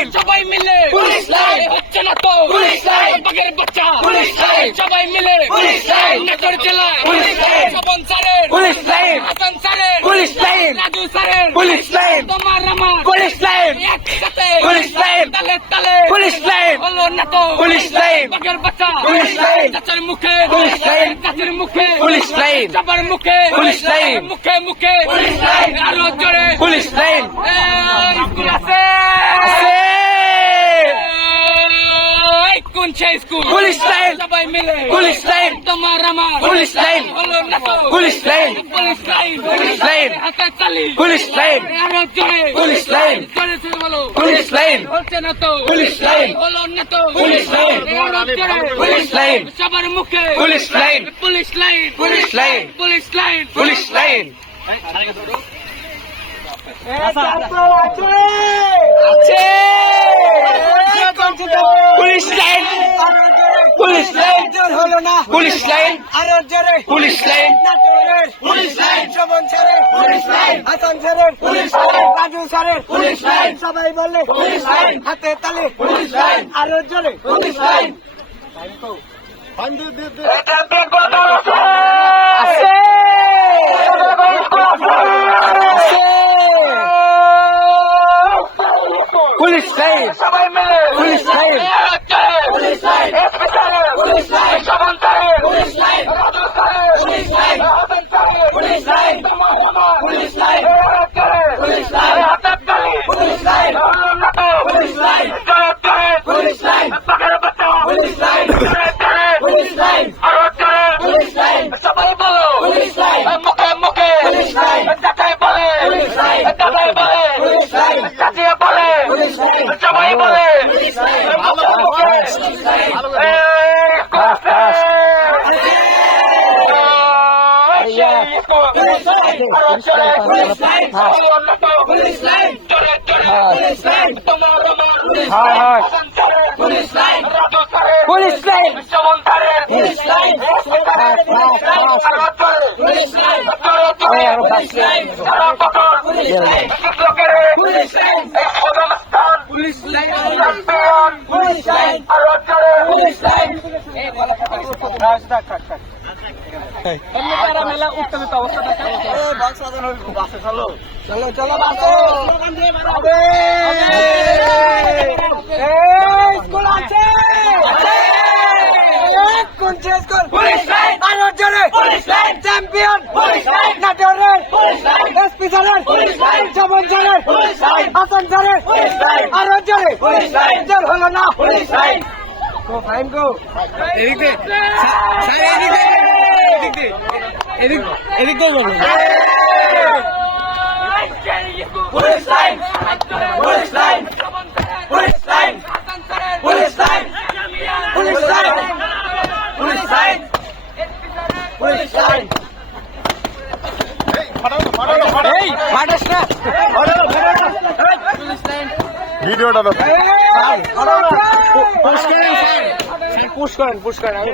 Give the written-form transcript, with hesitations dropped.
line সবাই মিলে police line হচ্ছে না তো পুলিশ লাইন বাগের বাচ্চা পুলিশ লাইন সবাই মিলে পুলিশ লাইন নাটোর জেলায় পুলিশ লাইন স্বপন স্যারের পুলিশ লাইন হাসান স্যারের পুলিশ লাইন রাজু স্যারের পুলিশ লাইন তোমার আমার পুলিশ লাইন একসাথে পুলিশ লাইন তালে তালে পুলিশ লাইন হলো না তো পুলিশ লাইন বাগের বাচ্চা পুলিশ লাইন চাচার মুখে পুলিশ লাইন চাচির মুখে পুলিশ লাইন সবার মুখে পুলিশ লাইন মুখে মুখে পুলিশ লাইন আরো জোরে পুলিশ লাইন স্কুল আছে কোন সেই স্কুল পুলিশ লাইন সবাই মিলে পুলিশ লাইন তোমার আমার পুলিশ লাইন হলো না তো police line police line police line হাতে তালি পুলিশ লাইন আরো জোরে পুলিশ লাইন জোরে জোরে বলো পুলিশ লাইন হচ্ছে না তো পুলিশ লাইন হলো না তো পুলিশ লাইন আরো জোরে পুলিশ লাইন সবার মুখে police line police line police line police line police line আছে পুলিশ লাইন পুলিশ লাইন হলো না পুলিশ লাইন আরো জোরে পুলিশ লাইন নাটোরের পুলিশ লাইন শোভন স্যারের পুলিশ লাইন হাসান স্যারের পুলিশ লাইন রাজু স্যারের পুলিশ লাইন সবাই বলে পুলিশ লাইন হাতে তালে পুলিশ লাইন আরো জোরে পুলিশ লাইন এটা বেগত আছে পুলিশ লাইন সবাই মিলে police line police line police line Sovan স্যারের পুলিশ লাইন রাজু স্যারের পুলিশ লাইন হাসান স্যারের police line police line police line হাতে তালি পুলিশ লাইন হলো না তো পুলিশ লাইন পুলিশ লাইন বাগের বাচ্চা পুলিশ লাইন পুলিশ লাইন আরো জোরে পুলিশ লাইন সবাই বলো পুলিশ লাইন মুখে মুখে পুলিশ লাইন চাচাই বলে পুলিশ লাইন দাদাই বলে পুলিশ লাইন চাচিয়া বলে পুলিশ লাইন সবাই বলে পুলিশ লাইন মুখে মুখে police line police line police line Sovan স্যারের police line police line police line শিক্ষকের পুলিশ লাইন সদস্থান police line champion police line আরো জোরে পুলিশ লাইন মেলা উত্তেজিত অবস্থা চলো চলো বাসে স্কুল আছে কোন স্কুল পুলিশ লাইন আরো জোরে police line champion police line নাটোরের পুলিশ লাইন এসপি স্যারের পুলিশ লাইন শোভন স্যারের পুলিশ লাইন হাসান স্যারের পুলিশ লাইন আরো জোরে পুলিশ লাইন জোর হলো না পুলিশ লাইন তো ফাইন গো এদিক দিয়ে বলো police line police line police line police line police line police line police line এই ফাটাস না ভিডিওটা পুশ করেন আমি